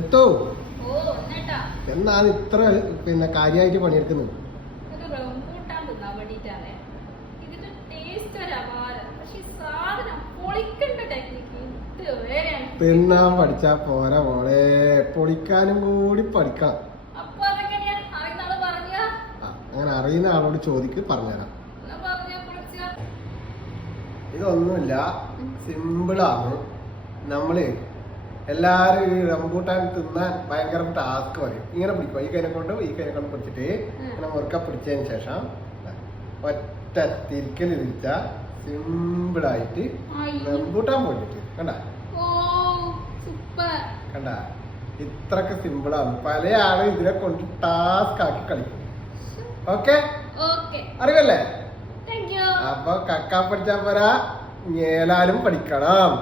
എത്തോ എന്നാണ് ഇത്ര കാര്യമായിട്ട് പണിയെടുക്കുന്നത്? തിന്നാൻ പഠിച്ചാ പോരാ മോളെ, പൊളിക്കാനും കൂടി പഠിക്കണം. അങ്ങനെ അറിയുന്ന ആളോട് ചോദിക്ക്, പറഞ്ഞുതരാം. ഇതൊന്നുമില്ല, സിമ്പിളാണ്. നമ്മള് എല്ലാരും ഈ റംബൂട്ടാൻ തിന്നാൻ ഭയങ്കര ടാസ്ക് പറയും. ഇങ്ങനെ പിടിക്കുക, ഈ കൈനെ കൊണ്ട് പിടിച്ചിട്ട് ഇങ്ങനെ മുറുക്ക പിടിച്ചതിന് ശേഷം ഒറ്റ തിരിക്കൽ തിരിച്ച സിമ്പിളായിട്ട് റംബൂട്ടാൻ പൊട്ടിട്ട് കണ്ട കണ്ട, ഇത്രക്ക് സിമ്പിളാണ്. പല ആളും ഇതിനെ കൊണ്ട് ടാസ്ക് ആക്കി കളിക്കും. ഓക്കെ, അറിവല്ലേ? അപ്പൊ കക്കാൻ പഠിച്ചാൽ പോരാ, ഞേലാലും പഠിക്കണം.